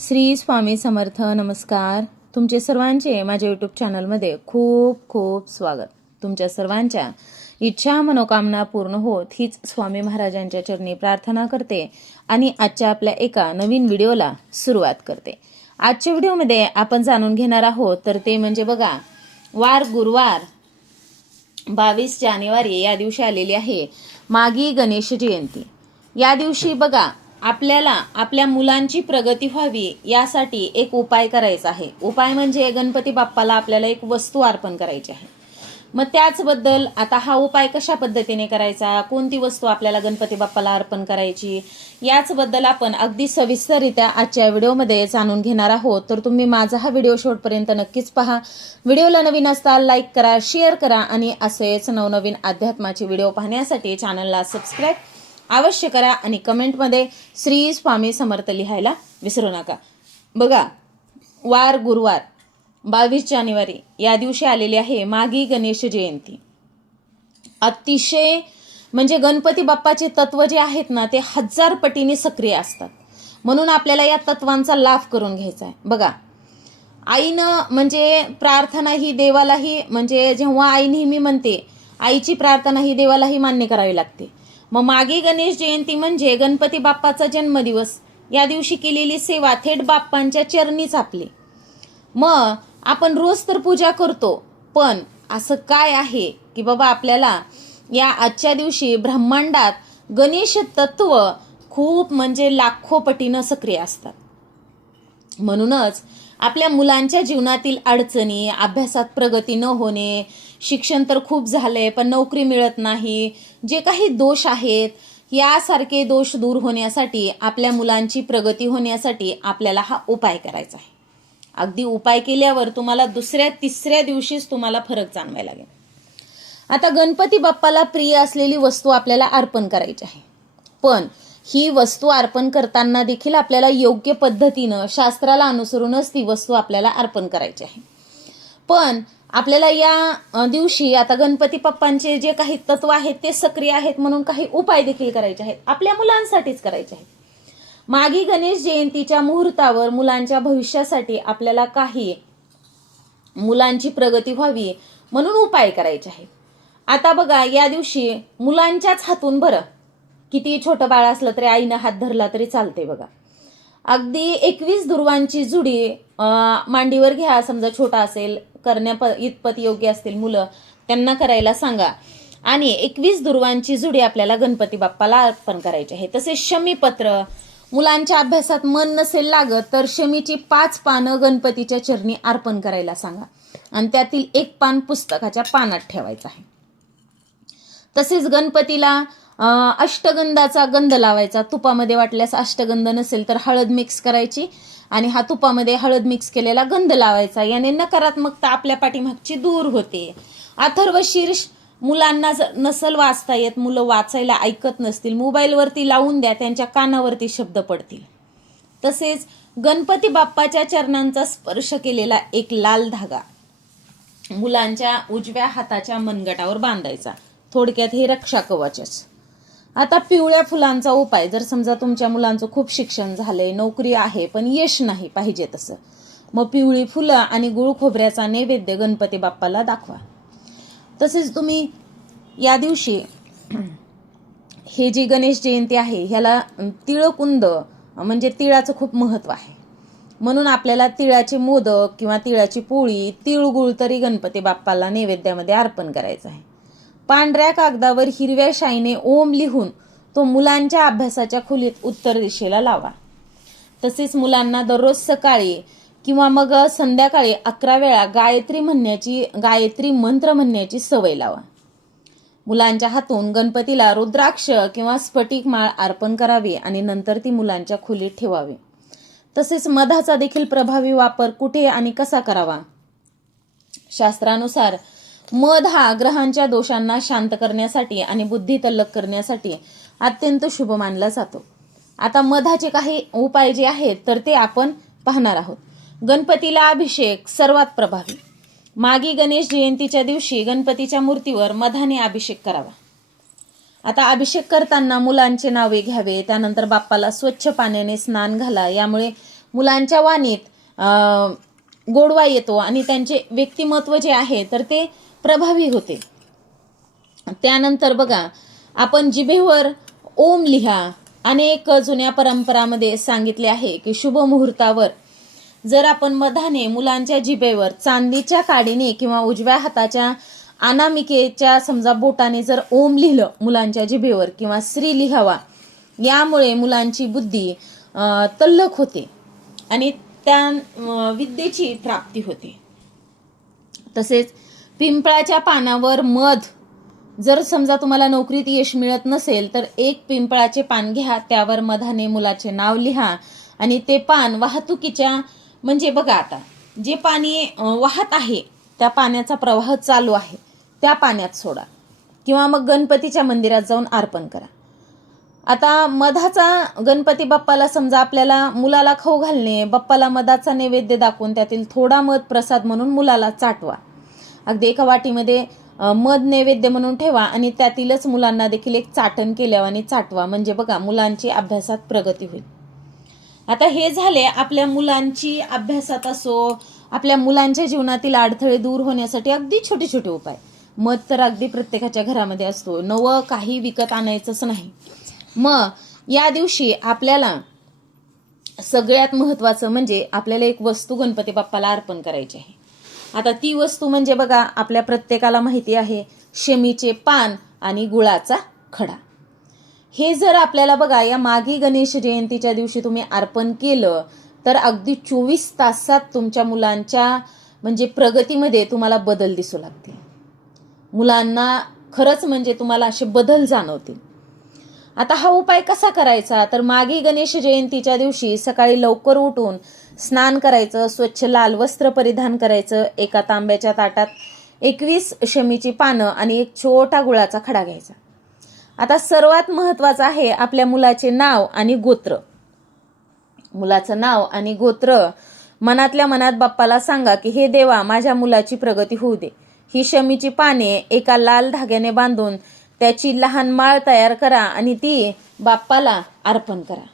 श्री स्वामी समर्थ नमस्कार. तुमचे सर्वांचे माझ्या यूट्यूब चॅनलमध्ये खूप खूप स्वागत. तुमच्या सर्वांच्या इच्छा मनोकामना पूर्ण होत हीच स्वामी महाराजांच्या चरणी प्रार्थना करते आणि आजच्या आपल्या एका नवीन व्हिडिओला सुरुवात करते. आजच्या व्हिडिओमध्ये आपण जाणून घेणार आहोत तर ते म्हणजे बघा वार गुरुवार बावीस जानेवारी या दिवशी आलेली आहे मागी गणेश जयंती. या दिवशी बघा आपल्याला आपल्या मुलांची प्रगती व्हावी यासाठी एक उपाय करायचा आहे. उपाय म्हणजे गणपती बाप्पाला आपल्याला एक वस्तू अर्पण करायची आहे. मग त्याचबद्दल आता हा उपाय कशा पद्धतीने करायचा? कोणती वस्तू आपल्याला गणपती बाप्पाला अर्पण करायची? याचबद्दल आपण अगदी सविस्तररित्या आजच्या व्हिडिओमध्ये जाणून घेणार आहोत. तर तुम्ही माझा हा व्हिडिओ शेवटपर्यंत नक्कीच पहा. व्हिडिओला नवीन असताल लाईक करा शेअर करा आणि असेच नवनवीन अध्यात्माचे व्हिडिओ पाहण्यासाठी चॅनलला सबस्क्राईब अवश्य करा आणि कमेंटमध्ये श्री स्वामी समर्थ लिहायला विसरू नका. बघा वार गुरुवार बावीस जानेवारी या दिवशी आलेली आहे मागी गणेश जयंती. अतिशय म्हणजे गणपती बाप्पाचे तत्व जे आहेत ना ते हजार पटीने सक्रिय असतात. म्हणून आपल्याला या तत्वांचा लाभ करून घ्यायचा आहे. बघा आईनं म्हणजे प्रार्थना ही देवालाही म्हणजे जेव्हा आई नेहमी म्हणते आईची प्रार्थना ही देवालाही मान्य करावी लागते. मग मागे गणेश जयंती म्हणजे गणपती बाप्पाचा जन्मदिवस. या दिवशी केलेली सेवा थेट बाप्पांच्या चरणीच आपली. मग आपण रोज तर पूजा करतो पण असं काय आहे की बाबा आपल्याला या आजच्या दिवशी ब्रह्मांडात गणेश तत्व खूप म्हणजे लाखो पटीनं सक्रिय असतात. म्हणूनच आपल्या मुलांच्या जीवनातील अडचणी अभ्यासात प्रगती न होणे शिक्षण तर खूप झालंय पण नोकरी मिळत नाही. जे काही दोष आहेत यासारखे दोष दूर होण्यासाठी आपल्या मुलांची प्रगती होण्यासाठी आपल्याला हा उपाय करायचा आहे. अगदी उपाय केल्यावर तुम्हाला दुसऱ्या तिसऱ्या दिवशीच तुम्हाला फरक जाणवायला लागेल. आता गणपती बाप्पाला प्रिय असलेली वस्तू आपल्याला अर्पण करायची आहे. पण ही वस्तू अर्पण करताना देखील आपल्याला योग्य पद्धतीनं शास्त्राला अनुसरूनच ती वस्तू आपल्याला अर्पण करायची आहे. पण आपल्याला या दिवशी आता गणपती पप्पांचे जे काही तत्व आहेत ते सक्रिय आहेत म्हणून काही उपाय देखील करायचे आहेत. आपल्या मुलांसाठीच करायचे आहेत. मागी गणेश जयंतीच्या मुहूर्तावर मुलांच्या भविष्यासाठी आपल्याला काही मुलांची प्रगती व्हावी म्हणून उपाय करायचे आहेत. आता बघा या दिवशी मुलांच्याच हातून बरं. किती छोटं बाळ असलं तरी आईनं हात धरला तरी चालते बघा. अगदी एकवीस दुर्वांची जुडी मांडीवर घ्या समजा छोटा असेल करण्या इतपत योग्य असतील मुलं त्यांना करायला सांगा. आणि एकवीस दुर्वांची जुडी आपल्याला गणपती बाप्पाला अर्पण करायची आहे. तसेच शमीपत्र मुलांच्या अभ्यासात मन नसेल लागत तर शमीची पाच पानं गणपतीच्या चरणी अर्पण करायला सांगा. आणि त्यातील एक पान पुस्तकाच्या पानात ठेवायचं आहे. तसेच गणपतीला अष्टगंधाचा गंध लावायचा. तुपामध्ये वाटल्यास अष्टगंध नसेल तर हळद मिक्स करायची. आणि हा तुपामध्ये हळद मिक्स केलेला गंध लावायचा. याने नकारात्मकता आपल्या पाठीमागची दूर होते. अथर्व शीर्ष मुलांना नसल वाचता येत मुलं वाचायला ऐकत नसतील मोबाईलवरती लावून द्या त्यांच्या कानावरती शब्द पडतील. तसेच गणपती बाप्पाच्या चरणांचा स्पर्श केलेला एक लाल धागा मुलांच्या उजव्या हाताच्या मनगटावर बांधायचा. थोडक्यात हे रक्षा कवचच आता पिवळ्या फुलांचा उपाय जर समजा तुमच्या मुलांचं खूप शिक्षण झालंय नोकरी आहे पण यश नाही पाहिजे तसं मग पिवळी फुलं आणि गुळ खोबऱ्याचा नैवेद्य गणपती बाप्पाला दाखवा. तसेच तुम्ही या दिवशी हे जी गणेश जयंती आहे ह्याला तिळकुंद म्हणजे तिळाचं खूप महत्त्व आहे. म्हणून आपल्याला तिळाचे मोदक किंवा तिळाची पोळी तिळगुळ तरी गणपती बाप्पाला नैवेद्यामध्ये अर्पण करायचं आहे. पांढऱ्या कागदावर हिरव्या शाईने ओम लिहून तो मुलांच्या अभ्यासाच्या खोलीत उत्तर दिशेला लावा. तसेच मुलांना दररोज सकाळी किंवा मग संध्याकाळी अकरा वेळा गायत्री म्हणण्याची गायत्री मंत्र म्हणण्याची सवय लावा. मुलांच्या हातून गणपतीला रुद्राक्ष किंवा स्फटिक माळ अर्पण करावी आणि नंतर ती मुलांच्या खोलीत ठेवावी. तसेच मधाचा देखील प्रभावी वापर कुठे आणि कसा करावा? शास्त्रानुसार मध हा ग्रहांच्या दोषांना शांत करण्यासाठी आणि बुद्धी तल्लक करण्यासाठी अत्यंत शुभ मानला जातो. आता मधाचे काही उपाय जे आहेत तर ते आपण पाहणार आहोत. गणपतीला अभिषेक सर्वात प्रभावी. मागी गणेश जयंतीच्या दिवशी गणपतीच्या मूर्तीवर मधाने अभिषेक करावा. आता अभिषेक करताना मुलांचे नावे घ्यावे त्यानंतर बाप्पाला स्वच्छ पाण्याने स्नान घाला यामुळे मुलांच्या वाणीत गोडवा येतो आणि त्यांचे व्यक्तिमत्व जे आहे तर ते प्रभावी होते. त्यानंतर बघा आपण जिभेवर ओम लिहा. अनेक जुन्या परंपरामध्ये सांगितले आहे की शुभ मुहूर्तावर जर आपण मधाने मुलांच्या जिभेवर चांदीच्या काडीने किंवा उजव्या हाताच्या अनामिकेच्या समजा बोटाने जर ओम लिहिलं मुलांच्या जिभेवर किंवा श्री लिहावा यामुळे मुलांची बुद्धी तल्लक तल्लख होते आणि त्या विद्येची प्राप्ती होते. तसेच पिंपळाच्या पानावर मध. जर समजा तुम्हाला नोकरीत यश मिळत नसेल तर एक पिंपळाचे पान घ्या त्यावर मधाने मुलाचे नाव लिहा आणि ते पान वाहतुकीच्या म्हणजे बघा आता जे पाणी वाहत आहे त्या पाण्याचा प्रवाह चालू आहे त्या पाण्यात सोडा. किंवा मग गणपतीच्या मंदिरात जाऊन अर्पण करा. आता मधाचा गणपती बाप्पाला समजा आपल्याला मुलाला खाऊ घालणे बाप्पाला मधाचा नैवेद्य दाखवून त्यातील थोडा मध प्रसाद म्हणून मुलाला चाटवा. अगदी एका वाटीमध्ये मध नैवेद्य म्हणून ठेवा आणि त्यातीलच मुलांना देखील एक चाटण केल्यावाने आणि चाटवा. म्हणजे बघा मुलांची अभ्यासात प्रगती होईल. आता हे झाले आपल्या मुलांची अभ्यासात असो आपल्या मुलांच्या जीवनातील अडथळे दूर होण्यासाठी अगदी छोटे छोटे उपाय. मध तर अगदी प्रत्येकाच्या घरामध्ये असतो. नवं काही विकत आणायचंच नाही. मग या दिवशी आपल्याला सगळ्यात महत्वाचं म्हणजे आपल्याला एक वस्तू गणपती बाप्पाला अर्पण करायची आहे. आता ती वस्तू म्हणजे बघा आपल्या प्रत्येकाला माहिती आहे शमीचे पान आणि गुळाचा खडा. हे जर आपल्याला बघा या मागी गणेश जयंतीच्या दिवशी तुम्ही अर्पण केलं तर अगदी चोवीस तासात तुमच्या मुलांच्या म्हणजे प्रगतीमध्ये तुम्हाला बदल दिसू लागतील. मुलांना खरंच म्हणजे तुम्हाला असे बदल जाणवतील. आता हा उपाय कसा करायचा? तर मागे गणेश जयंतीच्या दिवशी सकाळी लवकर उठून स्नान करायचं स्वच्छ लाल वस्त्र परिधान करायचं एका तांब्याच्या ताटात एकवीस शमीची पानं आणि एक छोटा गुळाचा खडा घ्यायचा. आता सर्वात महत्वाचं आहे आपल्या मुलाचे नाव आणि गोत्र. मुलाचं नाव आणि गोत्र मनातल्या मनात बाप्पाला सांगा की हे देवा माझ्या मुलाची प्रगती होऊ दे. ही शमीची पाने एका लाल धाग्याने बांधून त्याची लहान माळ तयार करा आणि ती बाप्पाला अर्पण करा.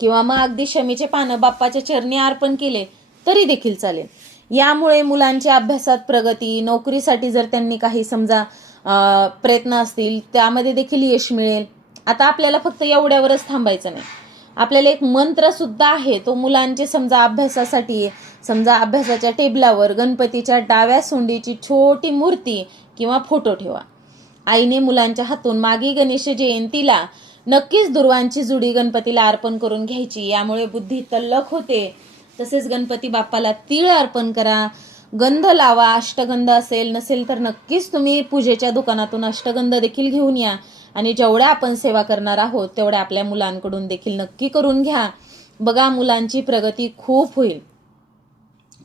किंवा मग अगदी शमीचे पानं बाप्पाच्या चरणी अर्पण केले तरी देखील चालेल. यामुळे मुलांच्या अभ्यासात प्रगती नोकरीसाठी जर त्यांनी काही समजा प्रयत्न असतील त्यामध्ये देखील यश मिळेल. आता आपल्याला फक्त एवढ्यावरच थांबायचं नाही. आपल्याला एक मंत्र सुद्धा आहे तो मुलांचे समजा अभ्यासासाठी समजा अभ्यासाच्या टेबलावर गणपतीच्या डाव्या सोंडीची छोटी मूर्ती किंवा फोटो ठेवा. आईने मुलांच्या हातून मागे गणेश जयंतीला नक्कीच दुर्वांची जुडी गणपतीला अर्पण करून घ्यायची. यामुळे बुद्धी तल्लख होते. तसेच गणपती बाप्पाला तीळ अर्पण करा. गंध लावा. अष्टगंध असेल नसेल तर नक्कीच तुम्ही पूजेच्या दुकानातून अष्टगंध देखील घेऊन या. आणि जेवढ्या आपण सेवा करणार आहोत तेवढ्या आपल्या मुलांकडून देखील नक्की करून घ्या. बघा मुलांची प्रगती खूप होईल.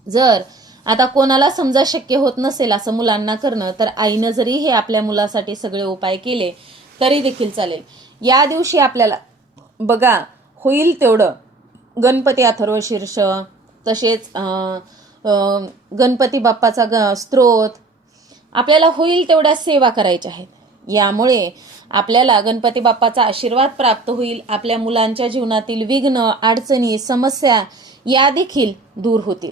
जर आता कोणाला समजा शक्य होत नसेल असं मुलांना करणं तर आईनं जरी हे आपल्या मुलासाठी सगळे उपाय केले तरी देखील चालेल. या दिवशी आपल्याला बघा होईल तेवढं. गणपती अथर्व शीर्ष तसेच गणपती बाप्पाचा ग स्त्रोत. आपल्याला होईल तेवढ्या सेवा करायच्या आहेत. यामुळे आपल्याला गणपती बाप्पाचा आशीर्वाद प्राप्त होईल आपल्या मुलांच्या जीवनातील विघ्न अडचणी समस्या या देखील दूर होतील.